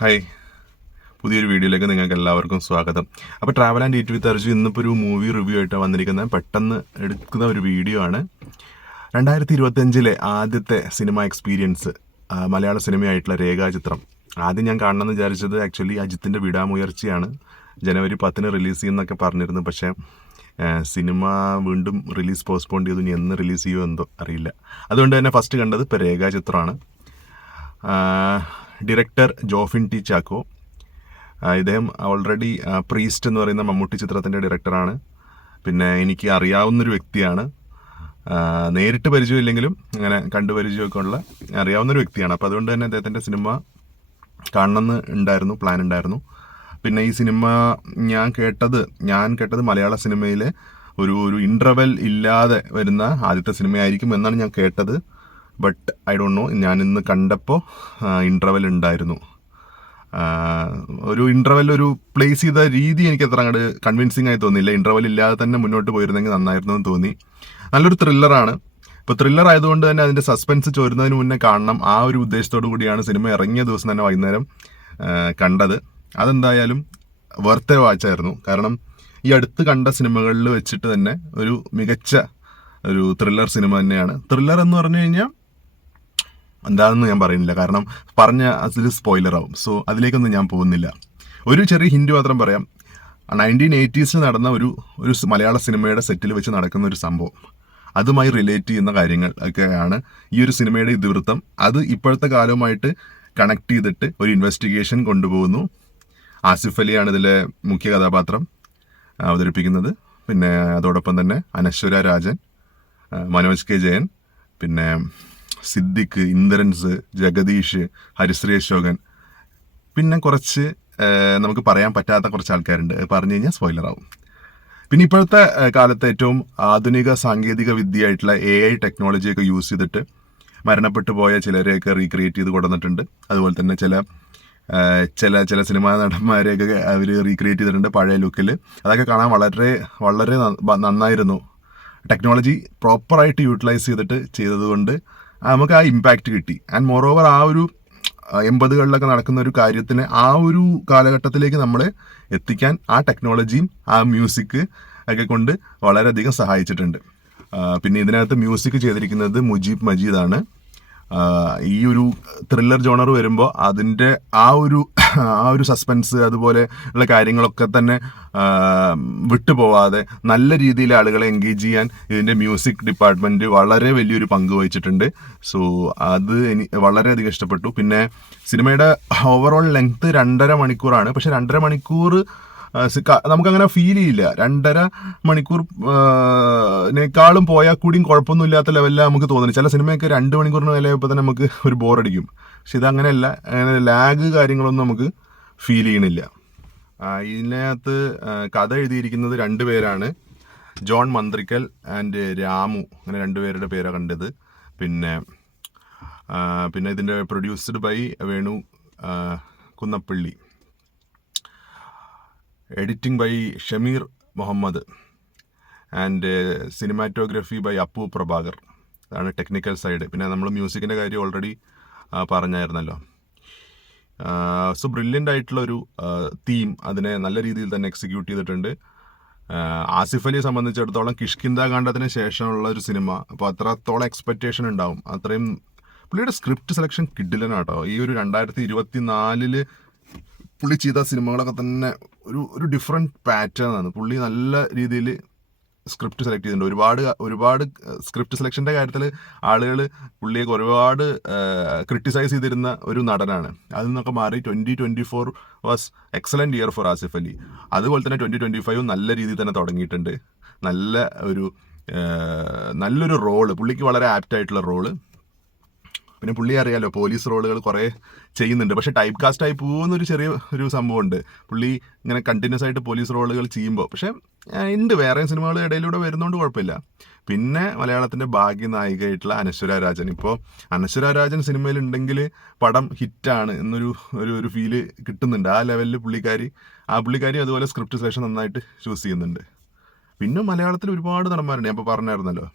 Hi, പുതിയൊരു വീഡിയോയിലേക്ക് നിങ്ങൾക്ക് എല്ലാവർക്കും സ്വാഗതം. അപ്പോൾ ട്രാവൽ ആൻഡ് ഈറ്റ് വിത്ത് അർജു ഇന്നിപ്പോൾ ഒരു മൂവി റിവ്യൂ ആയിട്ട് വന്നിരിക്കുന്നത് പെട്ടെന്ന് എടുക്കുന്ന ഒരു വീഡിയോ ആണ്. 2025 ആദ്യത്തെ സിനിമ എക്സ്പീരിയൻസ് മലയാള സിനിമയായിട്ടുള്ള രേഖാചിത്രം. ആദ്യം ഞാൻ കാണണമെന്ന് വിചാരിച്ചത് ആക്ച്വലി അജിത്തിൻ്റെ വിടാമുയർച്ചയാണ്. ജനുവരി 10 റിലീസ് ചെയ്യുന്നൊക്കെ പറഞ്ഞിരുന്നു. പക്ഷേ സിനിമ വീണ്ടും റിലീസ് പോസ്റ്റ്പോൺ ചെയ്തു. ഇനി എന്ന് റിലീസ് ചെയ്യുമോ എന്തോ അറിയില്ല. അതുകൊണ്ട് തന്നെ ഫസ്റ്റ് കണ്ടത് ഇപ്പോൾ രേഖാചിത്രമാണ്. Director Jofin T Chacko. ഇദ്ദേഹം ഓൾറെഡി പ്രീസ്റ്റ് എന്ന് പറയുന്ന മമ്മൂട്ടി ചിത്രത്തിൻ്റെ ഡയറക്ടറാണ്. പിന്നെ എനിക്ക് അറിയാവുന്നൊരു വ്യക്തിയാണ്. നേരിട്ട് പരിചയമില്ലെങ്കിലും അങ്ങനെ കണ്ടു പരിചയമൊക്കെ ഉള്ള അറിയാവുന്നൊരു വ്യക്തിയാണ്. അപ്പോൾ അതുകൊണ്ട് തന്നെ അദ്ദേഹത്തിൻ്റെ സിനിമ കാണണമെന്ന് ഉണ്ടായിരുന്നു, പ്ലാൻ ഉണ്ടായിരുന്നു. പിന്നെ ഈ സിനിമ ഞാൻ കേട്ടത് മലയാള സിനിമയിലെ ഒരു ഇൻ്റർവെൽ ഇല്ലാതെ വരുന്ന ആദ്യത്തെ സിനിമയായിരിക്കും എന്നാണ് ഞാൻ കേട്ടത്. But I don't know. ഞാനിന്ന് കണ്ടപ്പോൾ ഇൻ്റർവെൽ ഉണ്ടായിരുന്നു. ഒരു ഇൻ്റർവെൽ ഒരു പ്ലേസ് ചെയ്ത രീതി എനിക്ക് അത്ര അങ്ങോട്ട് കൺവിൻസിങ് ആയി തോന്നിയില്ല. ഇൻ്റർവെൽ ഇല്ലാതെ തന്നെ മുന്നോട്ട് പോയിരുന്നെങ്കിൽ നന്നായിരുന്നു എന്ന് തോന്നി. നല്ലൊരു ത്രില്ലറാണ്. ഇപ്പോൾ ത്രില്ലർ ആയതുകൊണ്ട് തന്നെ അതിൻ്റെ സസ്പെൻസ് ചോരുന്നതിന് മുന്നേ കാണണം. ആ ഒരു ഉദ്ദേശത്തോടു കൂടിയാണ് സിനിമ ഇറങ്ങിയ ദിവസം തന്നെ വൈകുന്നേരം കണ്ടത്. അതെന്തായാലും വർത്ത് എ വാച്ചായിരുന്നു. കാരണം ഈ അടുത്ത് കണ്ട സിനിമകളിൽ വെച്ചിട്ട് തന്നെ ഒരു മികച്ച ഒരു ത്രില്ലർ സിനിമ തന്നെയാണ്. ത്രില്ലർ എന്ന് പറഞ്ഞു കഴിഞ്ഞാൽ എന്താണെന്ന് ഞാൻ പറയുന്നില്ല, കാരണം പറഞ്ഞ അതിൽ സ്പോയിലറാവും. സോ അതിലേക്കൊന്നും ഞാൻ പോകുന്നില്ല. ഒരു ചെറിയ ഹിൻഡ് മാത്രം പറയാം. 1980s നടന്ന ഒരു മലയാള സിനിമയുടെ സെറ്റിൽ വെച്ച് നടക്കുന്ന ഒരു സംഭവം, അതുമായി റിലേറ്റ് ചെയ്യുന്ന കാര്യങ്ങൾ ഒക്കെയാണ് ഈ ഒരു സിനിമയുടെ ഇതിവൃത്തം. അത് ഇപ്പോഴത്തെ കാലവുമായിട്ട് കണക്ട് ചെയ്തിട്ട് ഒരു ഇൻവെസ്റ്റിഗേഷൻ കൊണ്ടുപോകുന്നു. ആസിഫ് അലിയാണ് ഇതിലെ മുഖ്യ കഥാപാത്രം അവതരിപ്പിക്കുന്നത്. പിന്നെ അതോടൊപ്പം തന്നെ അനശ്വര രാജൻ, മനോജ് കെ ജയൻ, പിന്നെ സിദ്ദിഖ്, ഇന്ദ്രൻസ്, ജഗദീഷ്, ഹരിശ്രീ അശോകൻ, പിന്നെ കുറച്ച് നമുക്ക് പറയാൻ പറ്റാത്ത കുറച്ച് ആൾക്കാരുണ്ട്. പറഞ്ഞു കഴിഞ്ഞാൽ സ്പോയിലറാവും. പിന്നെ ഇപ്പോഴത്തെ കാലത്ത് ഏറ്റവും ആധുനിക സാങ്കേതിക വിദ്യയായിട്ടുള്ള AI ടെക്നോളജിയൊക്കെ യൂസ് ചെയ്തിട്ട് മരണപ്പെട്ടു പോയ ചിലരെയൊക്കെ റീക്രിയേറ്റ് ചെയ്ത് കൊടുത്തിട്ടുണ്ട്. അതുപോലെ തന്നെ ചില സിനിമാ നടന്മാരെയൊക്കെ അവർ റീക്രിയേറ്റ് ചെയ്തിട്ടുണ്ട് പഴയ ലുക്കിൽ. അതൊക്കെ കാണാൻ വളരെ വളരെ നന്നായിരുന്നു. ടെക്നോളജി പ്രോപ്പറായിട്ട് യൂട്ടിലൈസ് ചെയ്തതുകൊണ്ട് നമുക്ക് ആ ഇമ്പാക്റ്റ് കിട്ടി. ആൻഡ് മോർ ഓവർ ആ ഒരു 80കളിലൊക്കെ നടക്കുന്ന ഒരു കാര്യത്തിന് ആ ഒരു കാലഘട്ടത്തിലേക്ക് നമ്മളെ എത്തിക്കാൻ ആ ടെക്നോളജിയും ആ മ്യൂസിക് ഒക്കെ കൊണ്ട് വളരെയധികം സഹായിച്ചിട്ടുണ്ട്. പിന്നെ ഇതിനകത്ത് മ്യൂസിക് ചെയ്തിരിക്കുന്നത് മുജീബ് മജീദാണ്. ഈ ഒരു ത്രില്ലർ ജോണർ വരുമ്പോൾ അതിൻ്റെ ആ ഒരു സസ്പെൻസ് അതുപോലെ ഉള്ള കാര്യങ്ങളൊക്കെ തന്നെ വിട്ടുപോവാതെ നല്ല രീതിയിൽ ആളുകളെ എൻഗേജ് ചെയ്യാൻ ഇതിൻ്റെ മ്യൂസിക് ഡിപ്പാർട്ട്മെൻറ്റ് വളരെ വലിയൊരു പങ്ക് വഹിച്ചിട്ടുണ്ട്. സോ അത് എനിക്ക് വളരെയധികം ഇഷ്ടപ്പെട്ടു. പിന്നെ സിനിമയുടെ ഓവറോൾ ലെങ്ത്ത് 2.5 മണിക്കൂറാണ്. പക്ഷെ 2.5 മണിക്കൂർ നമുക്കങ്ങനെ ഫീൽ ചെയ്യില്ല. 2.5 മണിക്കൂറിനേക്കാളും പോയാൽ കൂടിയും കുഴപ്പമൊന്നുമില്ലാത്ത ലെവലിൽ നമുക്ക് തോന്നുന്നു. ചില സിനിമയൊക്കെ 2 മണിക്കൂറിന് വിലയപ്പോൾ തന്നെ നമുക്ക് ഒരു ബോറടിക്കും. പക്ഷെ ഇതങ്ങനെയല്ല, അങ്ങനെ ലാഗ് കാര്യങ്ങളൊന്നും നമുക്ക് ഫീൽ ചെയ്യണില്ല. ഇതിനകത്ത് കഥ എഴുതിയിരിക്കുന്നത് 2 പേരാണ്, ജോൺ മന്ത്രിക്കൽ ആൻഡ് രാമു. അങ്ങനെ 2 പേരുടെ പേരാണ് കണ്ടത്. പിന്നെ ഇതിൻ്റെ produced by Venu Kunnappally, editing by Shameer Muhammad and cinematography by Appu Prabhakar. അതാണ് ടെക്നിക്കൽ സൈഡ്. പിന്നെ നമ്മൾ മ്യൂസിക്കിൻ്റെ കാര്യം ഓൾറെഡി പറഞ്ഞായിരുന്നല്ലോ. സോ ബ്രില്യൻ്റ് ആയിട്ടുള്ളൊരു തീം അതിനെ നല്ല രീതിയിൽ തന്നെ എക്സിക്യൂട്ട് ചെയ്തിട്ടുണ്ട്. ആസിഫ് അലിയെ സംബന്ധിച്ചിടത്തോളം കിഷ്കിന്ദ കാണ്ഡത്തിന് ശേഷമുള്ള ഒരു സിനിമ, അപ്പോൾ അത്രത്തോളം എക്സ്പെക്റ്റേഷൻ ഉണ്ടാവും. അത്രയും പുള്ളിയുടെ സ്ക്രിപ്റ്റ് സെലക്ഷൻ കിഡിലനാട്ടോ. ഈ ഒരു 2024 പുള്ളി ചെയ്ത സിനിമകളൊക്കെ തന്നെ ഒരു ഡിഫറെൻറ്റ് പാറ്റേൺ ആണ്. പുള്ളി നല്ല രീതിയിൽ സ്ക്രിപ്റ്റ് സെലക്ട് ചെയ്തിട്ടുണ്ട്. ഒരുപാട് സ്ക്രിപ്റ്റ് സെലക്ഷൻ്റെ കാര്യത്തിൽ ആളുകൾ പുള്ളിയൊക്കെ ഒരുപാട് ക്രിട്ടിസൈസ് ചെയ്തിരുന്ന ഒരു നടനാണ്. അതിൽ നിന്നൊക്കെ മാറി 2024 was excellent year for Asif Ali. അതുപോലെ തന്നെ 2025 നല്ല രീതിയിൽ തന്നെ തുടങ്ങിയിട്ടുണ്ട്. നല്ലൊരു റോള് പുള്ളിക്ക് വളരെ ആപ്റ്റായിട്ടുള്ള റോള്. പിന്നെ പുള്ളി അറിയാലോ, പോലീസ് റോളുകൾ കുറേ ചെയ്യുന്നുണ്ട്. പക്ഷേ ടൈപ്പ് കാസ്റ്റ് ആയി പോകുന്നൊരു ചെറിയ സംഭവമുണ്ട്. പുള്ളി ഇങ്ങനെ കണ്ടിന്യൂസ് ആയിട്ട് പോലീസ് റോളുകൾ ചെയ്യുമ്പോൾ. പക്ഷേ ഉണ്ട്, വേറെ സിനിമകൾ ഇടയിലൂടെ വരുന്നതുകൊണ്ട് കുഴപ്പമില്ല. പിന്നെ മലയാളത്തിൻ്റെ ഭാഗ്യനായികയായിട്ടുള്ള അനശ്വര രാജൻ. ഇപ്പോൾ അനശ്വര രാജൻ സിനിമയിലുണ്ടെങ്കിൽ പടം ഹിറ്റാണ് എന്നൊരു ഫീല് കിട്ടുന്നുണ്ട്. ആ ലെവലിൽ പുള്ളിക്കാരി അതുപോലെ സ്ക്രിപ്റ്റ് സെലക്ഷൻ നന്നായിട്ട് ചൂസ് ചെയ്യുന്നുണ്ട്. പിന്നെ മലയാളത്തിൽ ഒരുപാട് നടന്മാരുണ്ട്. ഞാൻ ഇപ്പോൾ പറഞ്ഞായിരുന്നല്ലോ.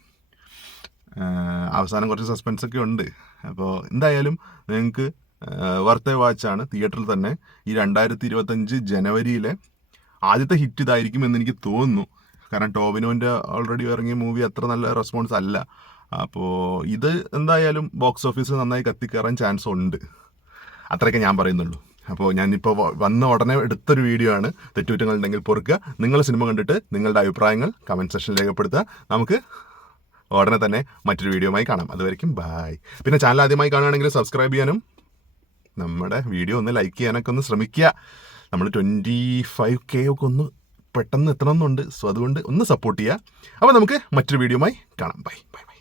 അവസാനം കുറച്ച് സസ്പെൻസൊക്കെ ഉണ്ട്. അപ്പോൾ എന്തായാലും നിങ്ങൾക്ക് വർത്ത് എ വാച്ചാണ്. തിയേറ്ററിൽ തന്നെ ഈ 2025 ജനുവരിയിലെ ആദ്യത്തെ ഹിറ്റ് ഇതായിരിക്കും എന്ന് എനിക്ക് തോന്നുന്നു. കാരണം ടോവിനോൻ്റെ ഓൾറെഡി ഇറങ്ങിയ മൂവി അത്ര നല്ല റെസ്പോൺസ് അല്ല. അപ്പോൾ ഇത് എന്തായാലും ബോക്സ് ഓഫീസ് നന്നായി കത്തിക്കയറാൻ ചാൻസ് ഉണ്ട്. അത്രയൊക്കെ ഞാൻ പറയുന്നുള്ളൂ. അപ്പോൾ ഞാനിപ്പോൾ വന്ന ഉടനെ എടുത്തൊരു വീഡിയോ ആണ്. തെറ്റുകുറ്റങ്ങൾ ഉണ്ടെങ്കിൽ പൊറുക്കുക. നിങ്ങൾ സിനിമ കണ്ടിട്ട് നിങ്ങളുടെ അഭിപ്രായങ്ങൾ കമൻറ്റ് സെക്ഷനിൽ രേഖപ്പെടുത്തുക. നമുക്ക് ഉടനെ തന്നെ മറ്റൊരു വീഡിയോയുമായി കാണാം. അതുവരെയ്ക്കും ബായ്. പിന്നെ ചാനൽ ആദ്യമായി കാണുകയാണെങ്കിൽ സബ്സ്ക്രൈബ് ചെയ്യാനും നമ്മുടെ വീഡിയോ ഒന്ന് ലൈക്ക് ചെയ്യാനൊക്കെ ഒന്ന് ശ്രമിക്കുക. നമ്മൾ 25K ഒക്കെ ഒന്ന് പെട്ടെന്ന് എത്തണമെന്നുണ്ട്. സോ അതുകൊണ്ട് ഒന്ന് സപ്പോർട്ട് ചെയ്യുക. അപ്പോൾ നമുക്ക് മറ്റൊരു വീഡിയോയുമായി കാണാം. Bye bye.